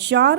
4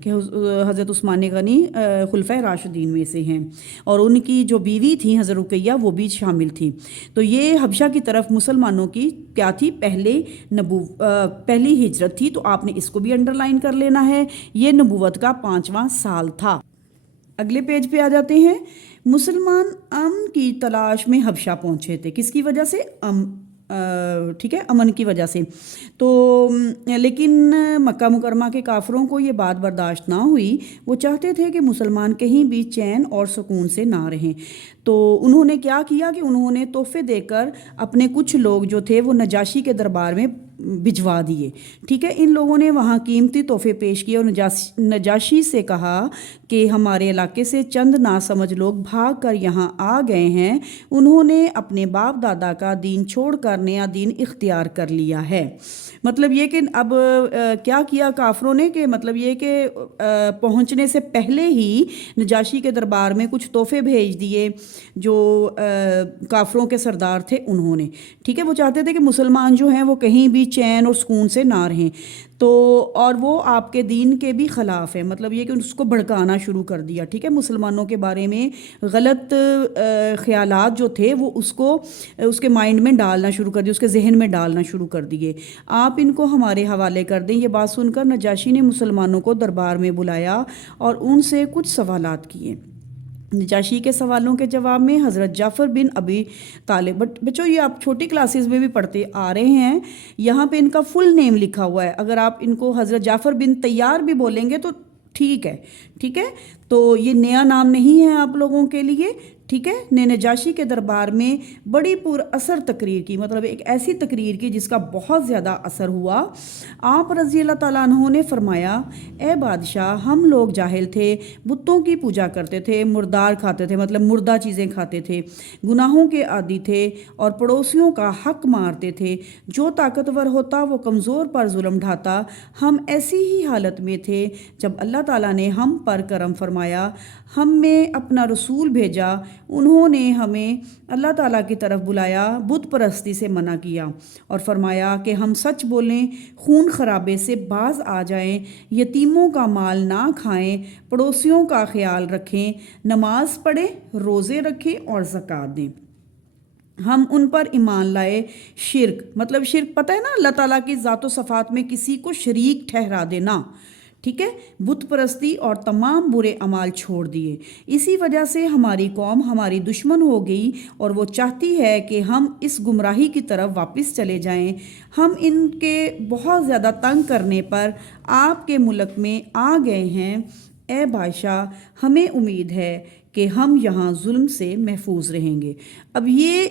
کہ حضرت عثمان غنی خلفۂ راشدین میں سے ہیں، اور ان کی جو بیوی تھیں حضرت رقیہ وہ بھی شامل تھی۔ تو یہ حبشہ کی طرف مسلمانوں کی کیا تھی، پہلی ہجرت تھی، تو آپ نے اس کو بھی انڈر لائن کر لینا ہے۔ یہ نبوت کا 5واں سال تھا۔ اگلے پیج پہ آ جاتے ہیں۔ مسلمان امن کی تلاش میں حبشہ پہنچے تھے، کس کی وجہ سے؟ ٹھیک ہے، امن کی وجہ سے۔ تو لیکن مکہ مکرمہ کے کافروں کو یہ بات برداشت نہ ہوئی، وہ چاہتے تھے کہ مسلمان کہیں بھی چین اور سکون سے نہ رہیں۔ تو انہوں نے کیا کیا کہ انہوں نے تحفے دے کر اپنے کچھ لوگ جو تھے وہ نجاشی کے دربار میں بھجوا دیے۔ ٹھیک ہے، ان لوگوں نے وہاں قیمتی تحفے پیش کیے اور نجاشی سے کہا کہ ہمارے علاقے سے چند ناسمجھ لوگ بھاگ کر یہاں آ گئے ہیں، انہوں نے اپنے باپ دادا کا دین چھوڑ کر نیا دین اختیار کر لیا ہے۔ مطلب یہ کہ اب کیا کیا کافروں نے کہ مطلب یہ کہ پہنچنے سے پہلے ہی نجاشی کے دربار میں کچھ تحفے بھیج دیے جو کافروں کے سردار تھے انہوں نے۔ ٹھیک ہے، وہ چاہتے تھے کہ مسلمان جو ہیں وہ کہیں بھی چین اور سکون سے نہ رہیں، تو اور وہ آپ کے دین کے بھی خلاف ہے، مطلب یہ کہ اس کو بھڑکانا شروع کر دیا۔ ٹھیک ہے، مسلمانوں کے بارے میں غلط خیالات جو تھے وہ اس کے مائنڈ میں ڈالنا شروع کر دیے، اس کے ذہن میں ڈالنا شروع کر دیے۔ آپ ان کو ہمارے حوالے کر دیں۔ یہ بات سن کر نجاشی نے مسلمانوں کو دربار میں بلایا اور ان سے کچھ سوالات کیے۔ نجاشی کے سوالوں کے جواب میں حضرت جعفر بن ابی طالب، بچوں یہ آپ چھوٹی کلاسز میں بھی پڑھتے آ رہے ہیں، یہاں پہ ان کا فل نیم لکھا ہوا ہے، اگر آپ ان کو حضرت جعفر بن طیار بھی بولیں گے تو ٹھیک ہے۔ ٹھیک ہے، تو یہ نیا نام نہیں ہے آپ لوگوں کے لیے۔ ٹھیک ہے، نے نجاشی کے دربار میں بڑی پر اثر تقریر کی، مطلب ایک ایسی تقریر کی جس کا بہت زیادہ اثر ہوا۔ آپ رضی اللہ تعالیٰ عنہ نے فرمایا، اے بادشاہ، ہم لوگ جاہل تھے، بتوں کی پوجا کرتے تھے، مردار کھاتے تھے، مطلب مردہ چیزیں کھاتے تھے، گناہوں کے عادی تھے اور پڑوسیوں کا حق مارتے تھے، جو طاقتور ہوتا وہ کمزور پر ظلم ڈھاتا۔ ہم ایسی ہی حالت میں تھے جب اللہ تعالیٰ نے ہم پر کرم فرمایا، ہم میں اپنا رسول بھیجا، انہوں نے ہمیں اللہ تعالیٰ کی طرف بلایا، بت پرستی سے منع کیا اور فرمایا کہ ہم سچ بولیں، خون خرابے سے باز آ جائیں، یتیموں کا مال نہ کھائیں، پڑوسیوں کا خیال رکھیں، نماز پڑھیں، روزے رکھیں اور زکوٰۃ دیں۔ ہم ان پر ایمان لائے۔ شرک، مطلب شرک پتہ ہے نا، اللہ تعالیٰ کی ذات و صفات میں کسی کو شریک ٹھہرا دینا۔ ٹھیک ہے، بت پرستی اور تمام برے اعمال چھوڑ دیے۔ اسی وجہ سے ہماری قوم ہماری دشمن ہو گئی اور وہ چاہتی ہے کہ ہم اس گمراہی کی طرف واپس چلے جائیں۔ ہم ان کے بہت زیادہ تنگ کرنے پر آپ کے ملک میں آ گئے ہیں۔ اے بادشاہ، ہمیں امید ہے کہ ہم یہاں ظلم سے محفوظ رہیں گے۔ اب یہ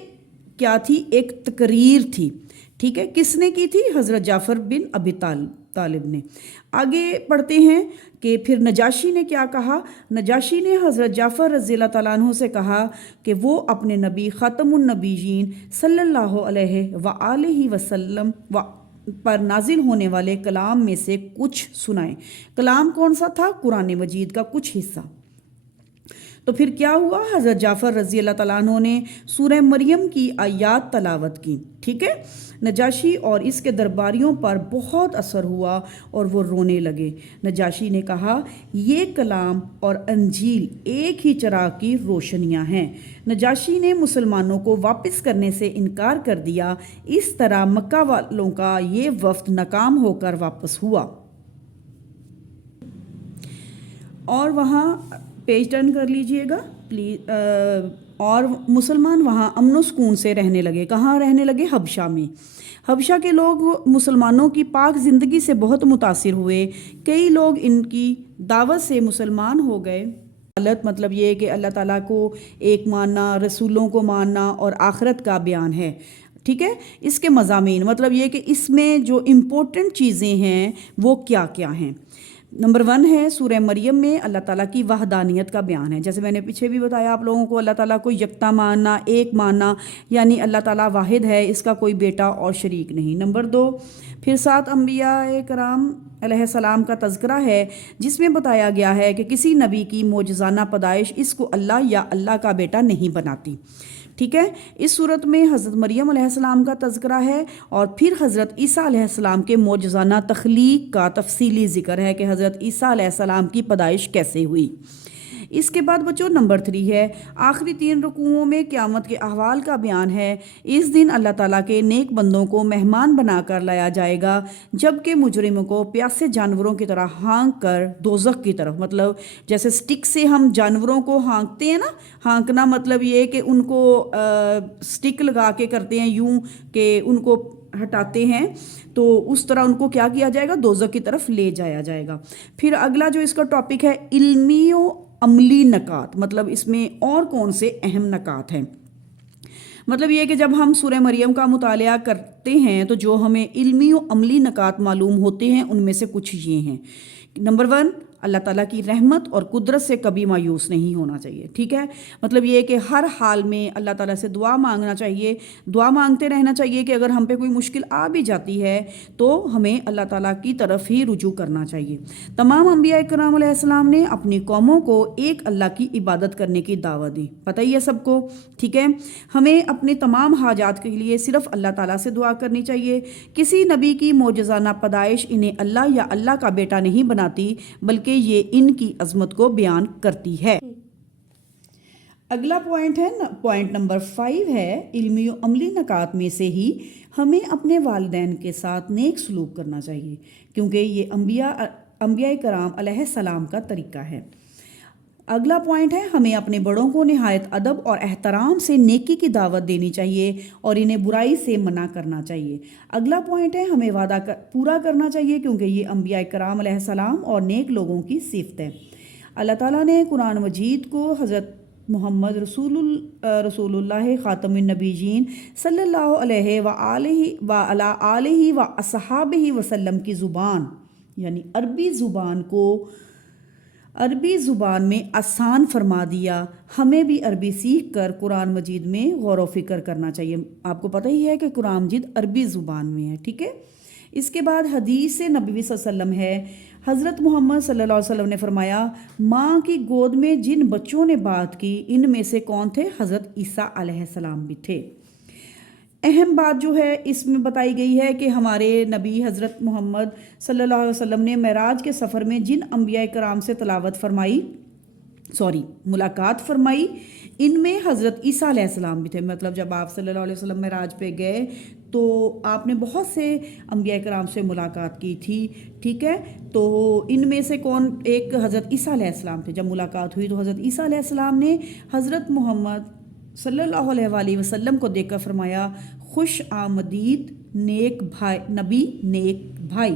کیا تھی؟ ایک تقریر تھی۔ ٹھیک ہے، کس نے کی تھی؟ حضرت جعفر بن ابی طالب نے۔ آگے پڑھتے ہیں کہ پھر نجاشی نے کیا کہا۔ نجاشی نے حضرت جعفر رضی اللہ تعالیٰ عنہ سے کہا کہ وہ اپنے نبی خاتم النبیین صلی اللہ علیہ وآلہ وسلم پر نازل ہونے والے کلام میں سے کچھ سنائیں۔ کلام کون سا تھا؟ قرآن مجید کا کچھ حصہ۔ تو پھر کیا ہوا؟ حضرت جعفر رضی اللہ تعالیٰ عنہ نے سورہ مریم کی آیات تلاوت کی۔ ٹھیک ہے، نجاشی اور اس کے درباریوں پر بہت اثر ہوا اور وہ رونے لگے۔ نجاشی نے کہا، یہ کلام اور انجیل ایک ہی چراغ کی روشنیاں ہیں۔ نجاشی نے مسلمانوں کو واپس کرنے سے انکار کر دیا۔ اس طرح مکہ والوں کا یہ وفد ناکام ہو کر واپس ہوا اور وہاں پیج ٹرن کر لیجئے گا پلیز۔ اور مسلمان وہاں امن و سکون سے رہنے لگے۔ کہاں رہنے لگے؟ حبشہ میں۔ حبشہ کے لوگ مسلمانوں کی پاک زندگی سے بہت متاثر ہوئے، کئی لوگ ان کی دعوت سے مسلمان ہو گئے۔ مطلب یہ کہ اللہ تعالیٰ کو ایک ماننا، رسولوں کو ماننا اور آخرت کا بیان ہے۔ ٹھیک ہے، اس کے مضامین مطلب یہ کہ اس میں جو امپورٹنٹ چیزیں ہیں وہ کیا کیا ہیں۔ نمبر 1 ہے سورہ مریم میں اللہ تعالیٰ کی وحدانیت کا بیان ہے، جیسے میں نے پیچھے بھی بتایا آپ لوگوں کو، اللہ تعالیٰ کو یکتا ماننا، ایک ماننا، یعنی اللہ تعالیٰ واحد ہے، اس کا کوئی بیٹا اور شریک نہیں۔ نمبر 2 پھر 7 انبیاء کرام علیہ السلام کا تذکرہ ہے، جس میں بتایا گیا ہے کہ کسی نبی کی معجزانہ پیدائش اس کو اللہ یا اللہ کا بیٹا نہیں بناتی۔ ٹھیک ہے. اس صورت میں حضرت مریم علیہ السلام کا تذکرہ ہے اور پھر حضرت عیسیٰ علیہ السلام کے معجزانہ تخلیق کا تفصیلی ذکر ہے کہ حضرت عیسیٰ علیہ السلام کی پیدائش کیسے ہوئی. اس کے بعد بچوں نمبر 3 ہے آخری 3 رکوعوں میں قیامت کے احوال کا بیان ہے. اس دن اللہ تعالیٰ کے نیک بندوں کو مہمان بنا کر لایا جائے گا جبکہ مجرموں کو پیاسے جانوروں کی طرح ہانک کر دوزخ کی طرف، مطلب جیسے سٹک سے ہم جانوروں کو ہانکتے ہیں نا، ہانکنا مطلب یہ کہ ان کو سٹک لگا کے کرتے ہیں یوں کہ ان کو ہٹاتے ہیں، تو اس طرح ان کو کیا کیا جائے گا، دوزخ کی طرف لے جایا جائے گا. پھر اگلا جو اس کا ٹاپک ہے علمی و عملی نکات، مطلب اس میں اور کون سے اہم نکات ہیں. مطلب یہ کہ جب ہم سورہ مریم کا مطالعہ کرتے ہیں تو جو ہمیں علمی و عملی نکات معلوم ہوتے ہیں ان میں سے کچھ یہ ہیں. نمبر 1، اللہ تعالیٰ کی رحمت اور قدرت سے کبھی مایوس نہیں ہونا چاہیے. ٹھیک ہے، مطلب یہ کہ ہر حال میں اللہ تعالیٰ سے دعا مانگنا چاہیے، دعا مانگتے رہنا چاہیے کہ اگر ہم پہ کوئی مشکل آ بھی جاتی ہے تو ہمیں اللہ تعالیٰ کی طرف ہی رجوع کرنا چاہیے. تمام انبیاء کرام علیہ السلام نے اپنی قوموں کو ایک اللہ کی عبادت کرنے کی دعوت دی، پتہ ہی ہے سب کو. ٹھیک ہے، ہمیں اپنے تمام حاجات کے لیے صرف اللہ تعالیٰ سے دعا کرنی چاہیے. کسی نبی کی معجزانہ پیدائش انہیں اللہ یا اللہ کا بیٹا نہیں بناتی بلکہ یہ ان کی عظمت کو بیان کرتی ہے. اگلا پوائنٹ ہے پوائنٹ نمبر 5 ہے علمی و عملی نکات میں سے ہی ہمیں اپنے والدین کے ساتھ نیک سلوک کرنا چاہیے کیونکہ یہ انبیاء کرام علیہ السلام کا طریقہ ہے. اگلا پوائنٹ ہے ہمیں اپنے بڑوں کو نہایت ادب اور احترام سے نیکی کی دعوت دینی چاہیے اور انہیں برائی سے منع کرنا چاہیے. اگلا پوائنٹ ہے ہمیں وعدہ پورا کرنا چاہیے کیونکہ یہ انبیاء کرام علیہ السلام اور نیک لوگوں کی صفت ہے. اللہ تعالیٰ نے قرآن مجید کو حضرت محمد رسول اللہ خاتم النبیین صلی اللہ علیہ وعلی آلہ و اصحابہ وسلم کی زبان یعنی عربی زبان میں آسان فرما دیا. ہمیں بھی عربی سیکھ کر قرآن مجید میں غور و فکر کرنا چاہیے. آپ کو پتہ ہی ہے کہ قرآن مجید عربی زبان میں ہے. ٹھیک ہے، اس کے بعد حدیث نبوی صلی اللہ علیہ وسلم ہے. حضرت محمد صلی اللہ علیہ وسلم نے فرمایا ماں کی گود میں جن بچوں نے بات کی ان میں سے کون تھے؟ حضرت عیسیٰ علیہ السلام بھی تھے. اہم بات جو ہے اس میں بتائی گئی ہے کہ ہمارے نبی حضرت محمد صلی اللہ علیہ وسلم نے معراج کے سفر میں جن انبیاء کرام سے ملاقات فرمائی ان میں حضرت عیسیٰ علیہ السلام بھی تھے. مطلب جب آپ صلی اللہ علیہ وسلم معراج پہ گئے تو آپ نے بہت سے انبیاء کرام سے ملاقات کی تھی. ٹھیک ہے، تو ان میں سے کون ایک حضرت عیسیٰ علیہ السلام تھے. جب ملاقات ہوئی تو حضرت عیسیٰ علیہ السلام نے حضرت محمد صلی اللہ علیہ وآلہ وسلم کو دیکھ کر فرمایا خوش آمدید نیک بھائی نبی نیک بھائی.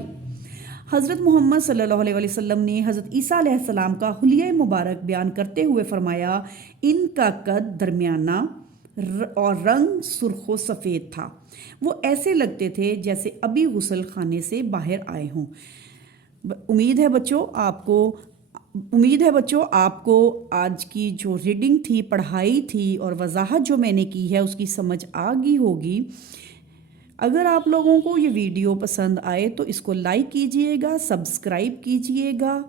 حضرت محمد صلی اللہ علیہ وآلہ وسلم نے حضرت عیسیٰ علیہ السلام کا حلیہ مبارک بیان کرتے ہوئے فرمایا ان کا قد درمیانہ اور رنگ سرخ و سفید تھا. وہ ایسے لگتے تھے جیسے ابھی غسل خانے سے باہر آئے ہوں. امید ہے بچوں آپ کو آج کی جو ریڈنگ تھی، پڑھائی تھی اور وضاحت جو میں نے کی ہے اس کی سمجھ آ گئی ہوگی. اگر آپ لوگوں کو یہ ویڈیو پسند آئے تو اس کو لائک کیجئے گا، سبسکرائب کیجئے گا